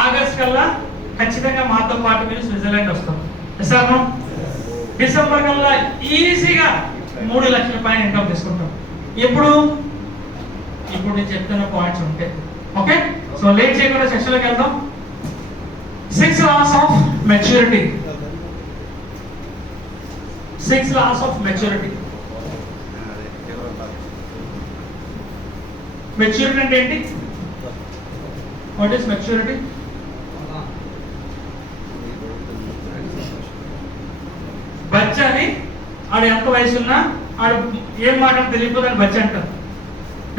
August కల్లా ఖచ్చితంగా మాతో పాటు మీరు స్విట్జర్లాండ్ వస్తాం. సార్ డిసెంబర్ కల్లా ఈజీగా 3 లక్షల పైన ఇన్కమ్ తీసుకుంటాం. ఇప్పుడు నేను చెప్తున్న పాయింట్స్ ఉంటాయి. ఓకే, సో లేట్ చేయకుండా సెషన్లోకి వెళ్దాం. 6 laws of maturity. 6 laws of maturity. Maturity అంటే ఏంటి? What is maturity? బచ్చాని ఆడు ఎంత వయసు ఉన్నా ఆడు ఏం మాట తెలియకపోతే బచ్చ అంటారు.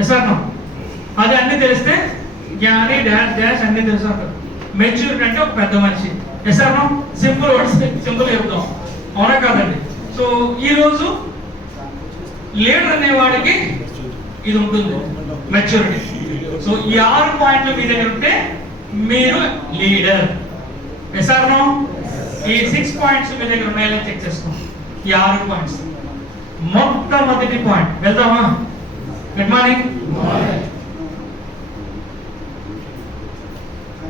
సార్ అది అన్ని తెలిస్తే జ్ఞాని డాష్ డాష్ అన్ని తెలుసు అంటారు. మెచ్యూరిటీ అంటే ఒక పెద్ద మనిషి. సార్ సింపుల్ వర్డ్స్ సింపుల్ చెప్తాం, అవునా కాదండి? సో ఈరోజు లీడర్ అనేవాడికి ఇది ఉంటుంది, మెచ్యూరిటీ. సో ఈ 6 పాయింట్లు మీ దగ్గర ఉంటే మీరు లీడర్. సార్ ఈ 6 పాయింట్స్ మీ దగ్గర ఉన్నాయని చెక్ చేసుకోండి. ఈ 6 పాయింట్స్. మొట్టమొదటి పాయింట్ వెళ్దామా? Good morning.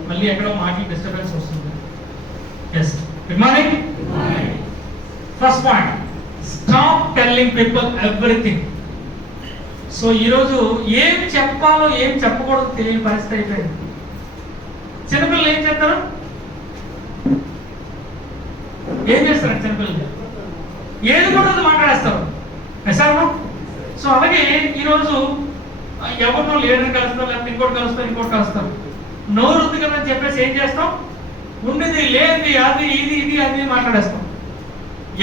మళ్ళీ ఎక్కడో మాటలు డిస్టర్బెన్స్ వస్తుంది. Yes, good morning. First point, stop telling people everything. So ఈరోజు ఏం చెప్పాలో ఏం చెప్పకూడదు తెలియని పరిస్థితి అయిపోయింది. చిన్నపిల్లలు ఏం చేస్తారు? ఏం చేస్తారు చిన్నపిల్లలు? ఏది కూడా మాట్లాడేస్తారు. సార్ సో అలాగే ఈరోజు ఎవరినో లీడర్ని కలుస్తారు, లేకపోతే ఇంకోటి కలుస్తారు. నోరు ఉంది కదా అని చెప్పేసి ఏం చేస్తాం? ఉండేది లేనిది అది ఇది అది మాట్లాడేస్తాం.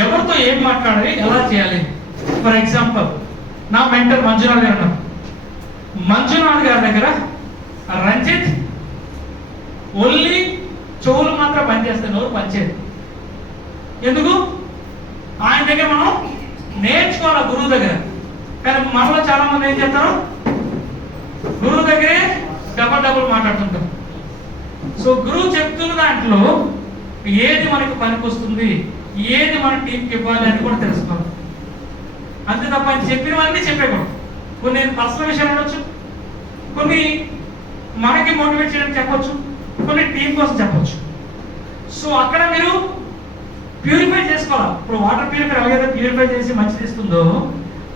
ఎవరితో ఏం మాట్లాడాలి, ఎలా చేయాలి? ఫర్ ఎగ్జాంపుల్ నా మెంటర్ మంజునాథ్ గారు ఉన్నారు. మంజునాథ్ గారి దగ్గర రంజిత్ ఓన్లీ చెవులు మాత్రం పనిచేస్తాయి, నోరు పనిచేయదు. ఎందుకు? ఆయన దగ్గర మనం నేర్చుకోవాలి, గురువు దగ్గర. కానీ మనలో చాలా మంది ఏం చేస్తారు? గురువు దగ్గరే డబల్ మాట్లాడుతుంటారు. సో గురువు చెప్తున్న దాంట్లో ఏది మనకి పనికొస్తుంది, ఏది మన టీంకి ఇవ్వాలి అని కూడా తెలుసుకోవాలి. అంతే తప్ప ఆయన చెప్పినవన్నీ చెప్పేకూడదు. కొన్ని పర్సనల్ విషయాలు ఉండొచ్చు, కొన్ని మనకి మోటివేట్ చేయడానికి చెప్పొచ్చు, కొన్ని టీం కోసం చెప్పొచ్చు. సో అక్కడ మీరు ప్యూరిఫై చేసుకోవాలి. ఇప్పుడు వాటర్ ప్యూరిఫై ఎలాగైతే ప్యూరిఫై చేసి మంచిది ఇస్తుందో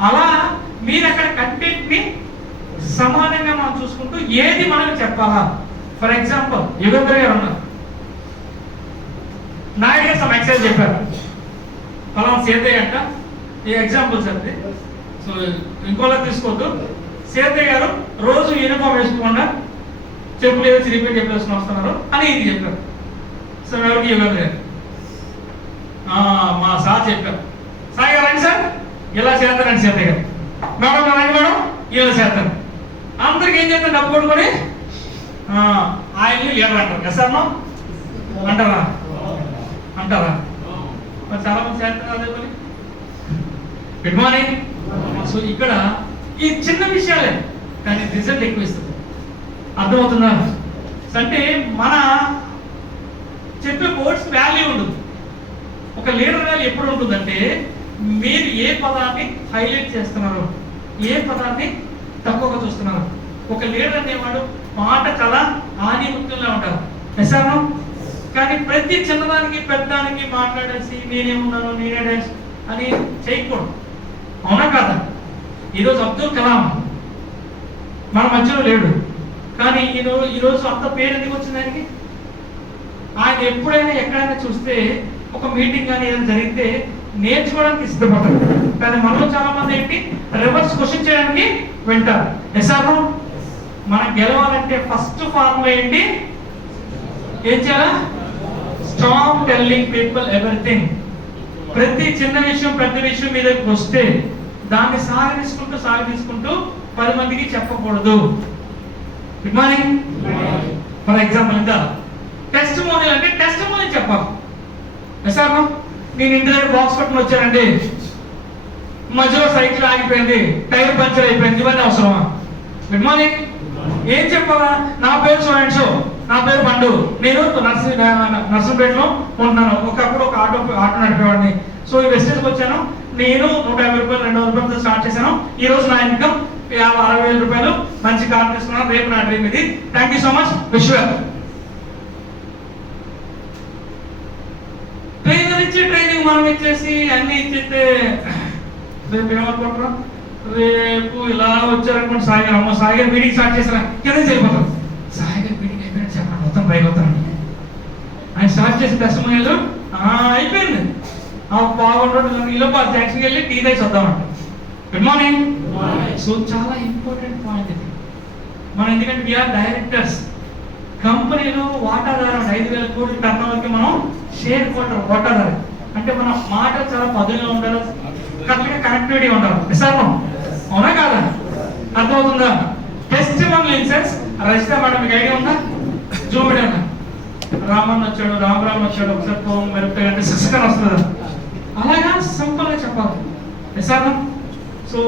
అలా మీరు అక్కడ కంటెంట్ ని సమానంగా మనం చూసుకుంటూ ఏది మనకు చెప్పాలా. ఫర్ ఎగ్జాంపుల్ యుగంధర్ గారు ఉన్నారు, నాయుడు గారు సమ్ ఎక్సైజ్ చెప్పారు, ఫలానా సేతయ్య అంట. ఈ ఎగ్జాంపుల్స్ అండి. సో ఇంకోలా తీసుకోవద్దు. సేతయ్య గారు రోజు యూనిఫామ్ వేసుకోకుండా చెప్పులు ఏదో చిరిగిపోయి చెప్పులు వేసుకుని వస్తున్నారు అని ఇది చెప్పారు. సో ఎవరికి? యుగంధర్ గారు. మా సార్ చెప్పారు, సాయి గారు రండి సార్, ఇలా చేస్తారండి సేతయ్య గారు. మేడం రండి మేడం, ఇలా చేస్తారు. అందరికి ఏం చేస్తారు? డబ్బు కొనుక్కొని ఆయన్ని లీడర్ అంటారు. ఎస్ఆర్నో అంటారా? మరి చాలా మంది చేస్తారు అదే పని. Good morning. సో ఇక్కడ ఈ చిన్న విషయాలే కానీ రిజల్ట్ ఎక్కువ ఇస్తుంది. అర్థమవుతుందా? అంటే మన చెప్పే వర్డ్స్ వాల్యూ ఉండదు. ఒక లీడర్ వాల్యూ ఎప్పుడు ఉంటుందంటే మీరు ఏ పదాన్ని హైలైట్ చేస్తున్నారు, ఏ పదాన్ని తక్కువగా చూస్తున్నారు. ఒక లీడర్ అనేవాడు మాట చాలా ఆధిముత్యంగా ఉంటారు. నిజాను. కానీ ప్రతి చిన్నదానికి పెద్దదానికి మాట్లాడేసి నేనేమున్నాను నేనే డాన్స్ అని చేయకూడదు, అవునా కాదా? ఈరోజు అబ్దుల్ కలాం మన మధ్యలో లేడు, కానీ ఈరోజు అంత పేరు ఎందుకు వచ్చింది ఆయనకి? ఆయన ఎప్పుడైనా ఎక్కడైనా చూస్తే ఒక మీటింగ్ కానీ ఏదైనా జరిగితే నేర్చుకోవడానికి సిద్ధపడతారు. కానీ మనలో చాలా మంది ఏంటి? రివర్స్ క్వశ్చన్ చేయడానికి వింటారు. ఎసాను మనం గెలవాలంటే ఫస్ట్ ఫార్ములా ఏంటి? ఏం చేయాలా? Stop telling people everything. ప్రతి చిన్న విషయం పెద్ద విషయం మీద వస్తే దాన్ని సాగదీసుకుంటూ 10 మందికి చెప్పకూడదు. Good morning. ఫర్ ఎగ్జాంపుల్ ఇంకా టెస్టిమోనీ అంటే టెస్టిమోనీ చెప్పాలి. ఎసాను నేను ఇంటి దగ్గర బాక్స్ పట్టుకుని వచ్చానండి, మధ్యలో సైకిల్ ఆగిపోయింది, టైర్ పంచర్ అయిపోయింది, ఇవన్నీ అవసరమా? Good morning. ఏం చెప్పాలా? నా పేరు సో, నా పేరు పండు, నేను నర్సంపేటలో ఉంటున్నాను. ఒకప్పుడు ఒక ఆటో నడిపేవాడిని. సో ఈ వెస్టేజ్కి వచ్చాను. నేను 150 రూపాయలు 200 రూపాయలతో స్టార్ట్ చేశాను. ఈ రోజు నా ఇన్కమ్ 50-60 వేల రూపాయలు. మంచి కార్ తీసుకున్నాను. రేపు నా డ్రీమ్ ఇది. Thank you so much. విశ్వ నుంచి ట్రైనింగ్ మనం ఇచ్చేసి అన్ని ఇచ్చేస్తే రేపు ఏమనుకుంటారా, రేపు ఇలా వచ్చారనుకోండి సాయి గారు, అమ్మ సాయి గారు మీటింగ్ స్టార్ట్ చేసారా కింద వెళ్ళిపోతాం. సాయి గారు మీటింగ్ అయిపోయినట్టు చెప్పండి, మొత్తం పైకి వస్తాను. ఆయన స్టార్ట్ చేసే టెస్టిమోనియల్ అయిపోయింది. బాగుంటుంది, ఈలోపు జంక్షన్కి వెళ్ళి టీ తాగి వద్దామంట. Good morning. సో చాలా ఇంపార్టెంట్ పాయింట్ ఇది. మనం ఎందుకంటే వీఆర్ డైరెక్టర్స్, కంపెనీలో వాటాదారు 5,000 కోట్ల టర్నోవర్కి మనం షేర్ వాటాదారు. అంటే మన మాట చాలా పదులుగా ఉండాలి, కరెక్ట్గా కనెక్టివిటీ ఉండాలి సార్. అవునా కాదా? అర్థమవుతుందా? టెస్టిమోనియల్ ఇన్సెన్స్ రజిత మేడం మీకు ఐడియా ఉందా? జూమ్ మీడియా రామన్ వచ్చాడు, రామ్ వచ్చాడు, ఒకసారి ఫోన్ మెరుపుతాయి అంటే 6 వస్తుందా? అలాగా సింపుల్గా చెప్పాలి సార్. సో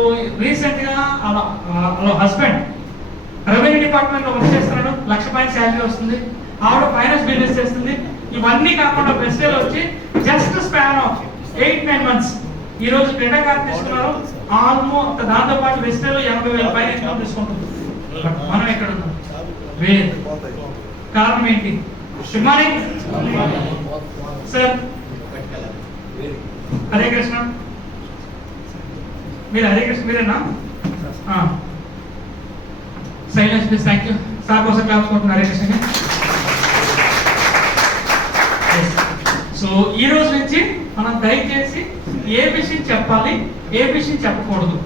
రీసెంట్గా అలా హస్బెండ్ రెవెన్యూ డిపార్ట్మెంట్లో వర్క్ చేస్తున్నాడు, ₹1,00,000 శాలరీ వస్తుంది. ఆవిడ ఫైనాన్స్ బిజినెస్ చేస్తుంది. ఇవన్నీ కాకుండా వెస్టేల్ వచ్చి జస్ట్ స్పాన్ ఆఫ్ 8-9 months ఈ రోజు క్రెడిట్ కార్డు తీసుకున్నారు. ఆల్మోస్ట్ దాంతో పాటు వెస్టేల్ 80,000 పైన ఇన్కమ్ తీసుకుంటుంది. మనం ఎక్కడ ఉన్నాం? వేరు. కారణం ఏంటి? Good morning sir. Hare Krishna. మీరు హరే కృష్ణ మీరేనా? Silence please. Thank you sir. కోసం క్లాస్ కొట్టున్నారు హరే కృష్ణ. సో ఈ రోజు నుంచి మనం దయచేసి ఏ విషయం చెప్పాలి, ఏ విషయం చెప్పకూడదు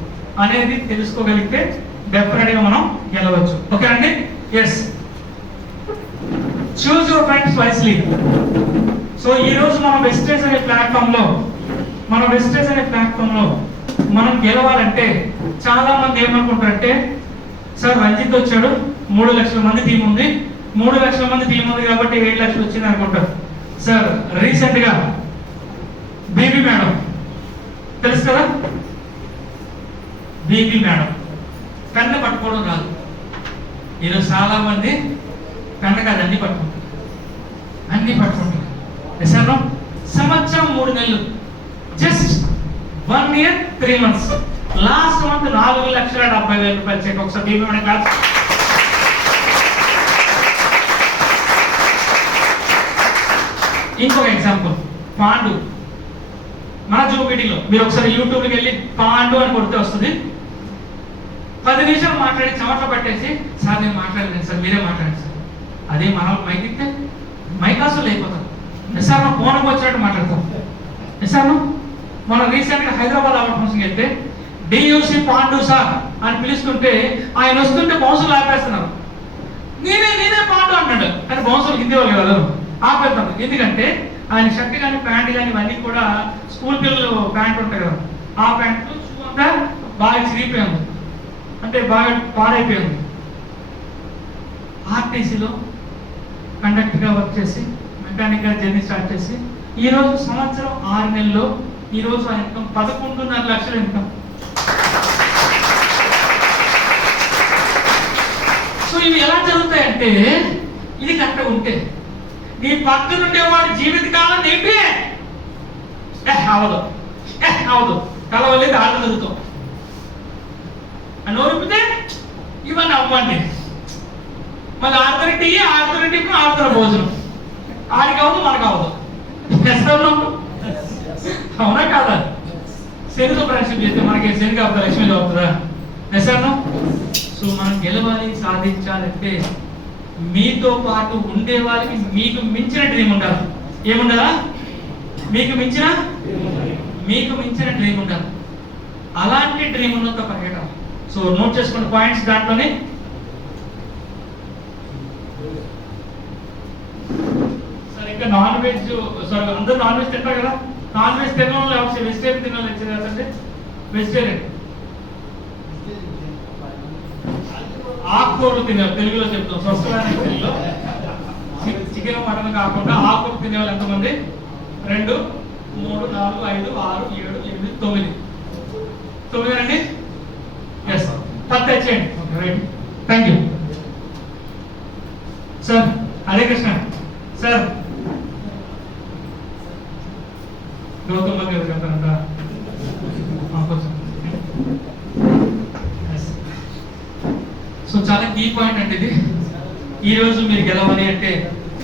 అనేది తెలుసుకోగలిగితే డెఫినెట్గా మనం గెలవచ్చు. ఓకే అండి? Yes. Choose your friends wisely. So ఈ రోజు మనం వెస్టేజ్ అనే ప్లాట్ఫామ్ లో మనం గెలవాలంటే చాలా మంది ఏమనుకుంటారంటే, సార్ రంజిత్ వచ్చాడు, 3 లక్షల మంది టీం ఉంది, 3 లక్షల మంది టీం ఉంది కాబట్టి 7 లక్షలు వచ్చింది అనుకుంటారు. సార్ రీసెంట్ గా బీబీ మేడం తెలుసు కదా, బీబీ మేడం పెన్ను పట్టుకోవడం రాదు. ఈరోజు చాలా మంది పెన్ను కాదు అన్ని పట్టుకుంటారు. సార్ సంవత్సరం 3 నెలలు, just 1 year 3 months. Last month 4,70,000 check. ఒకసారి బీబీ మేడం కాదు. ఇంకొక ఎగ్జాంపుల్, పాండు. మన జూమ్ మీటింగ్ లో మీరు ఒకసారి యూట్యూబ్కి వెళ్ళి పాండు అని కొడితే వస్తుంది. 10 నిమిషాలు మాట్లాడి చెమట పట్టేసి, సార్ నేను మాట్లాడలేదు సార్, మీరే మాట్లాడండి సార్. అదే మనం మైక్ ఇస్తే మైక్ అసలు అయిపోతాం. సార్ మనం ఫోన్కి వచ్చినట్టు మాట్లాడతాం. సార్ మనం రీసెంట్గా హైదరాబాద్ అవార్డ్ ఫంక్షన్కి వెళ్తే డియూసి పాండు సార్ అని పిలుస్తుంటే ఆయన వస్తుంటే బౌన్సులు ఆపేస్తున్నారు. నేనే పాండు అంటాడు, కానీ బౌన్సులు హిందీ వాళ్ళు కదా ఆపేస్తాను. ఎందుకంటే ఆయన షర్ట్ కానీ ప్యాంట్ కానీ ఇవన్నీ కూడా స్కూల్ పిల్లలు ప్యాంట్ ఉంటాయి కదా, ఆ ప్యాంటు షూ అంతా బాగా చిరిగిపోయింది, అంటే బాగా పాడైపోయింది. ఆర్టీసీలో కండక్టర్గా వర్క్ చేసి మెకానిక్గా జర్నీ స్టార్ట్ చేసి ఈరోజు సంవత్సరం 6 నెలల్లో ఈరోజు ఆ ఇన్కమ్ 11.5 లక్షల ఇన్కమ్. సో ఇవి ఎలా జరుగుతాయంటే, ఇది కరెక్ట్గా ఉంటే నీ పక్కన ఉండేవాడి జీవితకాలం నీపే అవదు కలవలేదు ఆట జరుగుతాం అని ఓరిపితే ఇవన్నీ అవ్వండి. మళ్ళీ ఆడుతున్నట్టు భోజనం ఆడికి అవ్వదు, మనకు అవ్వదు. అవునా కాదా? శనితో ఫ్రెండ్షిప్ చేస్తే మనకి శని అవుతుందా, లక్ష్మి అవుతుందా? ఎసాను. సో మనం గెలవాలి, సాధించాలంటే మీతో పాటు ఉండే వాళ్ళకి మీకు మించిన డ్రీమ్ ఉండాలి. ఏముండాలా? మీకు మించిన డ్రీమ్ ఉండాలి. అలాంటి డ్రీమ్ ఉన్నంత పరిగెట్టాలి. సో నోట్ చేసుకున్న పాయింట్స్ దాంట్లోనే. సరే ఇంకా నాన్ వెజ్, సారీ అందరూ నాన్ వెజ్ తింటారు కదా, నాన్ వెజ్ తిన్న వాళ్ళు ఎవరు వెజిటేరియన్ తిన్న వాళ్ళు వచ్చేది కదండి. వెజిటేరియన్ ఆకుకూరలు తినేవాళ్ళు, తెలుగులో చెప్తాం స్వస్థమైన తెలుగులో, చికెన్ మటన్ కాకుండా ఆకుకూరలు తినేవాళ్ళు ఎంతమంది? 2, 3, 4, 5, 6, 7, 8, 9 అండి. ఎస్ 10 తెచ్చేయండి. Okay right, thank you sir. Hare Krishna sir. Gautam గారు చెప్తారంట. సో చాలా కీ పాయింట్ అంటే ఇది. ఈరోజు మీరు గెలవాలి అంటే,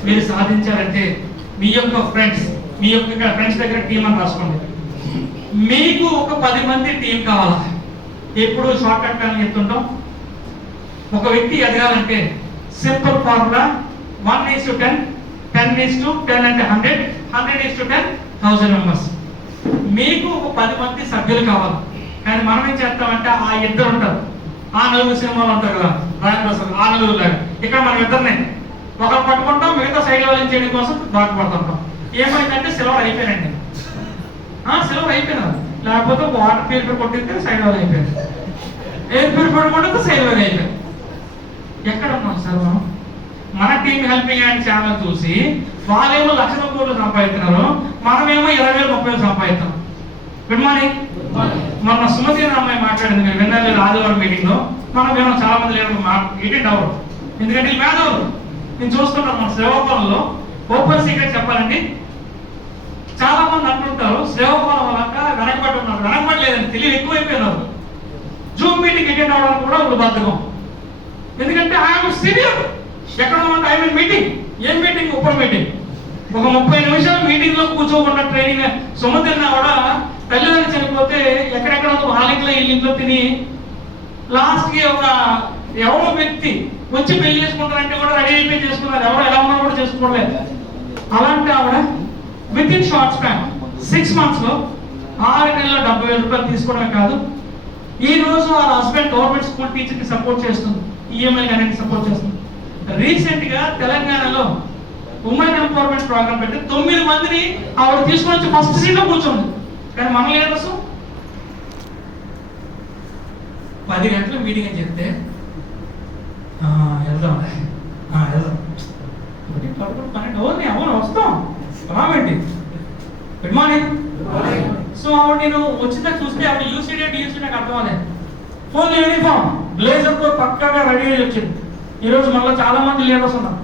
మీరు సాధించాలంటే మీ యొక్క ఫ్రెండ్స్ మీ యొక్క ఫ్రెండ్స్ దగ్గర టీం అని రాసుకోండి. మీకు ఒక 10 మంది టీం కావాలా? ఎప్పుడు షార్ట్ కట్ ప్లాన్ చెప్తుంటాం. ఒక వ్యక్తి ఎదగాలంటే సింపుల్ ఫార్ములా 1:10, 10:10 అంటే 100, 100:10 1000 మెంబర్స్. మీకు ఒక 10 మంది సభ్యులు కావాలి. కానీ మనం ఏం చేస్తామంటే ఆ ఇద్దరు ఉంటారు, ఆ నలుగురు సినిమాలు ఉంటారు కదా రాజప్రసాద్, ఆ నలుగురు లాగా ఇక్కడ మనం ఇద్దరినే ఒకరు పట్టుకుంటాం, మిగతా సైడ్ లెవెల్ చేయడం కోసం బాగుపడుతుంటాం. ఏమైందంటే సిల్వర్ అయిపోయానండి, సిల్వర్ అయిపోయినారు. లేకపోతే వాటర్ ప్యూరిఫై కొట్టిస్తే సైడ్ లెవెల్ అయిపోయింది, ఎయిర్ ప్యూరిఫై కొట్టితే సైడ్ లెవెల్ అయిపోయింది. ఎక్కడ ఉన్నాం సార్ మనం? మన టీం హెల్పింగ్ హ్యాండ్ ఛానల్ చూసి వాళ్ళేమో లక్షల కోట్లు సంపాదిస్తున్నారు, మనమేమో 20,000 30,000 సంపాదిస్తాం. Good morning. మొన్న సుమతి అనే అమ్మాయి మాట్లాడింది, నేను విన్నాను ఆదివారం మీటింగ్ లో. మనం ఏమో చాలా మంది లేరు మీటింగ్ అవ్వరు, ఎందుకంటే మేధావులు. నేను చూస్తున్నాను మన శ్రీకాకుళంలో ఓపెన్ సీక్రెట్ చెప్పాలండి, చాలా మంది అంటుంటారు శ్రీకాకుళం వల్ల వెనకబడి ఉన్నారు. వెనకబడి లేదండి, తెలివి ఎక్కువైపోయినారు. జూమ్ మీటింగ్ అటెండ్ అవ్వడానికి కూడా వాళ్ళు బద్ధకం. ఎందుకంటే ఆయన సీనియర్ ఎక్కడ ఉంటే ఐ మీన్ మీటింగ్, ఏం మీటింగ్? Open meeting. ఒక 30 నిమిషాలు మీటింగ్ లో కూర్చోకుండా ట్రైనింగ్. సుమతిన్నా కూడా తల్లిదండ్రులు చనిపోతే ఎక్కడెక్కడ వాళ్ళ ఇంట్లో వీళ్ళ ఇంట్లో తిని లాస్ట్ కి ఒక ఎవరో వ్యక్తి వచ్చి పెళ్లి చేసుకుంటారంటే కూడా రెడీ అయిపోయి చేసుకున్నారు, ఎవరో ఎలా ఉన్నా కూడా చేసుకోవట్లేదు. అలాంటి ఆవిడ with in short span 6 months లో 6 నెలల్లో 70,000 రూపాయలు తీసుకోవడమే కాదు, ఈ రోజు వాళ్ళ హస్బెండ్ గవర్నమెంట్ స్కూల్ టీచర్ కి సపోర్ట్ చేస్తుంది, ఈఎంఐ అనేది సపోర్ట్ చేస్తుంది. రీసెంట్ గా తెలంగాణలో ఉమెన్ ఎంపవర్మెంట్ ప్రోగ్రామ్ పెట్టి 9 మందిని ఆవిడ తీసుకొని వచ్చి ఫస్ట్ సీట్ లో కూర్చోండి. కానీ మన లీడర్స్ 10 గంటలు మీటింగ్ అని చెప్తే వెళ్దాం అవును వస్తాం రామండి. Good morning. సో ఆవిడ నేను వచ్చిందా చూస్తే ఆవిడ యూసీడీ డియూసీ నాకు అర్థం అవ్వలేదు. ఫుల్ యూనిఫామ్ బ్లేజర్ తో పక్కాగా రెడీ అయ్యి వచ్చింది. ఈ రోజు మళ్ళీ చాలా మంది లీడర్స్ ఉన్నారు.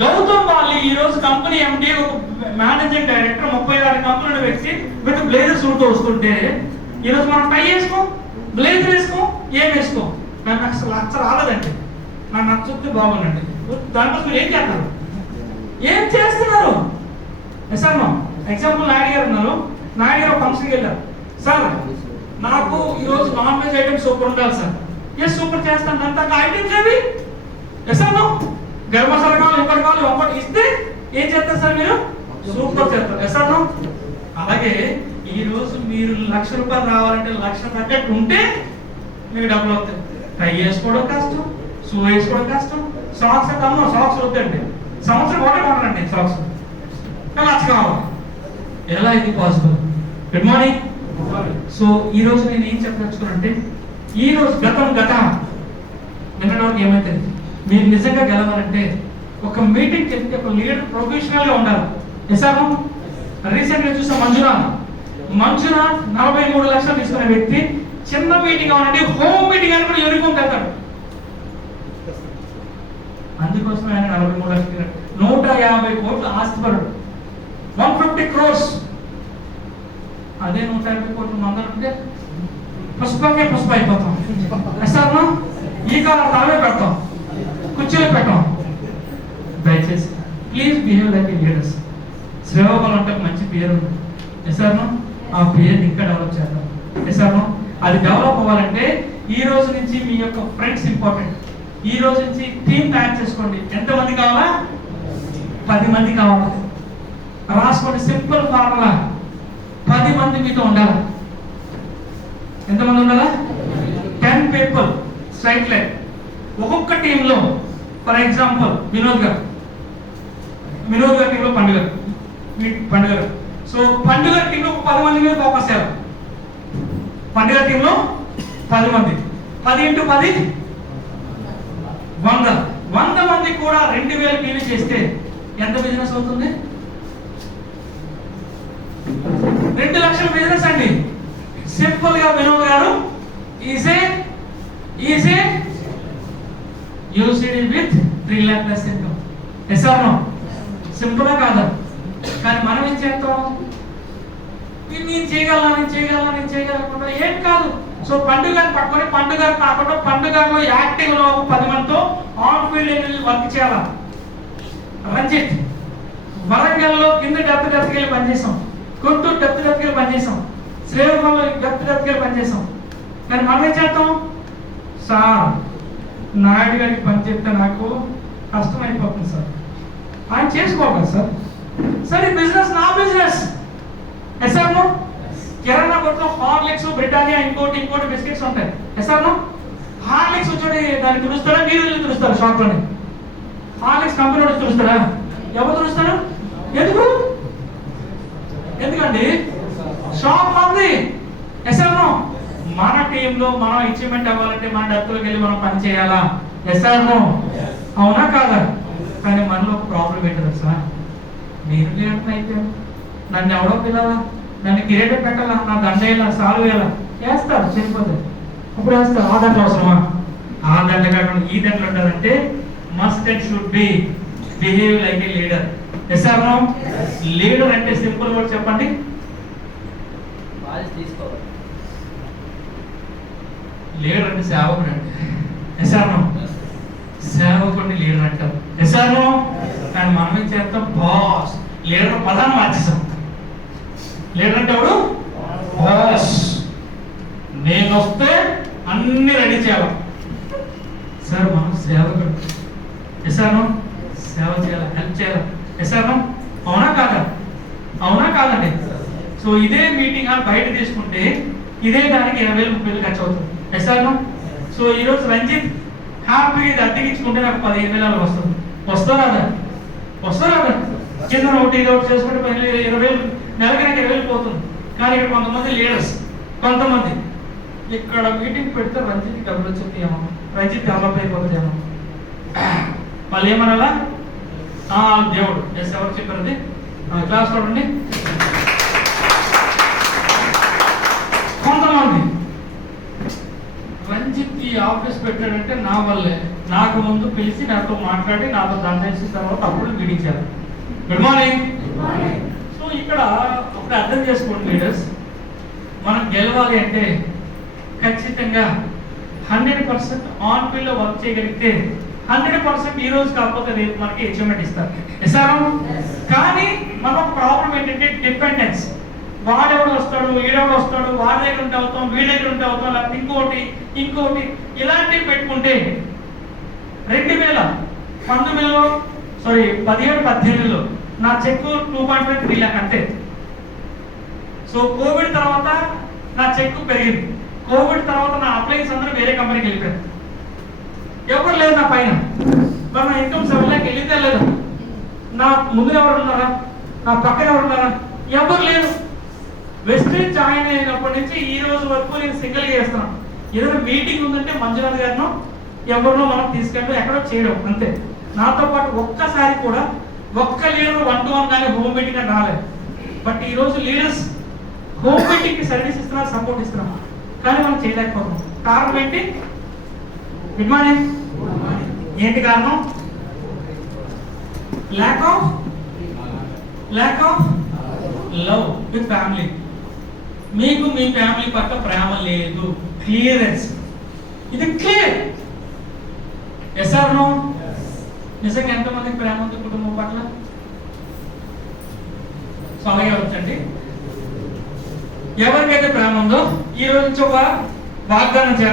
గౌతమ్ బాలి ఈ రోజు కంపెనీ ఎండి, ఒక మేనేజింగ్ డైరెక్టర్, 36 కంపెనీలు వ్యక్తి విత్ బ్లేజర్ సూట్ వస్తుంటే ఈ రోజు మనం టై వేసుకో, బ్లేజర్ వేసుకో, ఏం వేసుకో. నాకు అసలు రాలేదండి, నాకు నచ్చుతే బాగుందండి. దానికోసం మీరు ఏం చేస్తారు, ఏం చేస్తున్నారు? సార్ మా ఎగ్జాంపుల్ నాయుడు గారు ఉన్నారు. నాయుడు గారు ఫంక్షన్కి వెళ్ళారు. సార్ నాకు ఈరోజు నాన్ వెజ్ ఐటమ్స్ సూపర్ ఉండాలి సార్. ఎస్ సూపర్ చేస్తాను. అంత ఐటమ్స్ ఏవి? Yes sir no garam masala కావాలి, ఇంకోటి కావాలి, ఒకటి ఇస్తే ఏం చేస్తారు సార్ మీరు? సూపర్ చేస్తారు. Yes sir no. అలాగే ఈ రోజు మీరు 1,00,000 రూపాయలు రావాలంటే 1,00,000 తగ్గట్టు ఉంటే మీకు డబ్బులు వస్తాయి. టై వేసుకోవడం కష్టం, షూ వేసుకోవడం కష్టం, సాక్స్ అంటే అమ్మో సాక్స్ వద్దండి, సంవత్సరం ఒకటే కొనండి సాక్స్, లక్ష కావాలి. ఎలా ఇది పాసిబుల్? Good morning. సో ఈ రోజు నేను ఏం చెప్పదలుచుకున్నానంటే, ఈ రోజు గతం నిన్నటి ఏమైతే మీరు నిజంగా గెలవాలంటే ఒక మీటింగ్ చెప్తే ఒక లీడర్ ప్రొఫెషనల్ గా ఉండాలి. ఎసాము రీసెంట్ గా చూసిన మంజునాథ్ 43 లక్షలు తీసుకునే వ్యక్తి చిన్న మీటింగ్ అవ్వాలంటే హోమ్ మీటింగ్ అని కూడా యూనిఫామ్ తెస్తాడు. అందుకోసం ఆయన 43 లక్షలు 150 కోట్లు ఆస్తిపరుడు, 150 crores. అదే 150 కోట్లు మందంటే పుష్ప అయిపోతాం. ఎసాము ఈ కాలం తావే పెడతాం, కుర్చీలో పెట్టాం. దయచేసి please behave like leaders. Srikakulam అంటే మంచి పేరు ఉంది. ఎసార్ను ఆ పేరుని ఇంకా డెవలప్ చేద్దాం. ఎసార్ను అది డెవలప్ అవ్వాలంటే ఈ రోజు నుంచి మీ యొక్క ఫ్రెండ్స్ ఇంపార్టెంట్. ఈ రోజు నుంచి టీం తయారు చేసుకోండి. ఎంతమంది కావాలా? 10 మంది కావాలి. రాసుకోండి సింపుల్ ఫార్ములా. 10 మంది మీతో ఉండాలి. ఎంతమంది ఉండాలా? 10 people స్ట్రైట్ లైన్. ఒక్కొక్క టీంలో ఫర్ ఎగ్జాంపుల్ వినోద్ గారు టీంలో పండుగ. సో పండుగ టీంలో 10 మంది మీద ఫోకస్ చేయాలి. పండుగ టీంలో 10 మంది, 10 × 10 100 మంది కూడా 2,000 టీవీ చేస్తే ఎంత బిజినెస్ అవుతుంది? 2 లక్షల బిజినెస్ అండి. సింపుల్ గా వినోద్ గారు ఈజే యూసీడీ with 3 lakh plus income. Yes or no? Simple గా కాదు. కానీ మనం ఏం చేస్తాం? నేను చేయగలను ఏం కాదు. సో పండుగని పట్టుకొని పండుగ కాకుండా పండుగలో యాక్టివ్ లో 10 మందితో ఆన్ ఫీల్డ్ వర్క్ చేయాలి. రంజిత్ వరంగల్లో కింద డెప్త్కి వెళ్ళి పనిచేసాం, గుంటూరు డెప్త్కి వెళ్ళి పనిచేసాం, శ్రీకాకుళంలో డెప్త్కి వెళ్ళి పనిచేసాం. కానీ మనం ఏం చేస్తాం? సార్ నాయుడు గారికి పని చేస్తే నాకు కష్టమైపోతుంది సార్, ఆయన చేసుకోవాలి సార్. సార్ ఈ బిజినెస్ నా బిజినెస్. ఎస్ఆర్నో? కిరాణా కొట్లో హార్లిక్స్, బ్రిటానియా, ఇంకోటి బిస్కెట్స్ ఉంటాయి. ఎస్ఆర్నో? హార్లిక్స్ వచ్చి దాన్ని తుడుస్తారా, మీరు తుడుస్తారా? షాప్లోనే హార్లిక్స్ కంపెనీ వాడు తుడుస్తారా? ఎవరు తుడుస్తారు? ఎందుకండి షాప్ మంది. ఎస్ఆర్నో? మన టీంలో మనం అచీవ్మెంట్ అవ్వాలంటే మన డబ్బులకు వెళ్ళి మనం పని చేయాలా? ఎస్ఆర్నో? అవునా కాదా? కానీ మనలో ఒక ప్రాబ్లం ఏంటి తెలుసా? నేను లేనట్టు అయిపోయాను, నన్ను ఎవడో పిల్లలా, నన్ను కిరీటం పెట్టాలా, నా దండ వేయాలా, సాల్వ్ వేయాలా, వేస్తారు చనిపోతే అప్పుడు వేస్తారు. ఆ దండ అవసరమా? ఆ దండ కాకుండా ఈ దండలు ఉండాలంటే must and should be behave like a leader. Yes or no? Leader అంటే సింపుల్ వర్డ్ చెప్పండి. లీడర్ అంటే సేవకుడు అండి. Yes or no? సేవకుడిని లీడర్ అంటారు. Yes or no? కానీ మనం ఏం చేస్తాం? బాస్. లీడర్ పదాన్ని మార్చేసాం. లీడర్ అంటే ఎవడు? బాస్. నేను వస్తే అన్ని రెడీ చేయాలి సార్. మనం సేవకుడు. Yes or no? సేవ చేయాలి, హెల్ప్ చేయాలి. Yes or no? అవునా కాదా? అవునా కాదండి? సో ఇదే మీటింగ్ హాల్ బయట తీసుకుంటే ఇదే దానికి 20,000-30,000 ఖర్చు అవుతుంది. Yes or no? సో ఈరోజు రంజిత్ హ్యాపీగా ఇది అద్దెకించుకుంటే నాకు 15,000 వస్తుంది. వస్తారా? కింద ఒకటి చేసుకుంటే 20,000 నెలకి నాకు 20,000 పోతుంది. కానీ ఇక్కడ కొంతమంది లీడర్స్, కొంతమంది ఇక్కడ మీటింగ్ పెడితే రంజిత్ డబ్బులు వచ్చేది ఏమో, రంజిత్ డెవలప్ అయిపోతుంది ఏమో, వాళ్ళు ఏమనాలా? దేవుడు. ఎస్, ఎవరు చెప్పారు? క్లాస్ చూడండి. కొంతమంది రంజిత్ ఈ ఆఫీస్ పెట్టాడంటే నా వల్లే, నాకు ముందు పిలిచి నాతో మాట్లాడి నాతో దండేసిన తర్వాత అప్పుడు మీటింగ్ చేయాలి. Good morning. సో ఇక్కడ ఒకటి అర్థం చేసుకోండి లీడర్స్, మనం గెలవాలి అంటే ఖచ్చితంగా 100% ఆన్ ఫీల్డ్ లో వర్క్ చేయగలిగితే 100% ఈ రోజు కాకపోతే రేపు మనకి అచీవ్మెంట్ ఇస్తారు. ఇస్తారా? కానీ మన ప్రాబ్లం ఏంటంటే డిపెండెన్స్. వాడెవడు వస్తాడు, వీడెవడు వస్తాడు, వాడి దగ్గర ఉంటే అవుతాం, వీడి దగ్గర ఉంటే అవుతాం, లేకపోతే ఇంకోటి ఇలాంటివి పెట్టుకుంటే 2017-18లో నా చెక్ 2.5-3 lakh అంతే. సో కోవిడ్ తర్వాత నా చెక్ పెరిగింది. కోవిడ్ తర్వాత నా అప్లైన్స్ అందరూ వేరే కంపెనీకి వెళ్ళిపోయారు. ఎవరు లేదు నా పైన. మరి నా ఇన్కమ్ 7 lakh వెళ్ళిందే లేదా? నా ముందు ఎవరు ఉన్నారా? నా పక్కన ఎవరు ఉన్నారా? ఎవరు లేరు. వెస్టేజ్ జాయిన్ అయినప్పటి నుంచి ఈ రోజు వరకు నేను సింగిల్గా చేస్తున్నాను. ఏదైనా మీటింగ్ ఉందంటే మంజునాథ్ గారినో ఎవరినో మనం తీసుకెళ్ళడం, ఎక్కడో చేయడం అంతే. నాతో పాటు ఒక్కసారి కూడా ఒక్క లీడర్ 1-to-1 కానీ హోమ్ మీటింగ్ అని రాలేదు. బట్ ఈ రోజు లీడర్స్ హోమ్ మీటింగ్ కి సర్వీస్ ఇస్తున్నారు, సపోర్ట్ ఇస్తున్నాం, కానీ మనం చేయలేకపోతున్నాం. కారణం ఏంటి? Good morning. ఏంటి కారణం? Lack of love with family. మీకు మీ ఫ్యామిలీ పట్ల ప్రేమ లేదు. క్లియరెన్స్. ఇది క్లియర్. Yes or no? నిజంగా ఎంతమందికి ప్రేమ ఉంది కుటుంబం పట్ల? సో అలాగే వచ్చండి. ఎవరికైతే ప్రేమ ఉందో ఈ రోజు నుంచి ఒక వాగ్దానం చేద్దాం.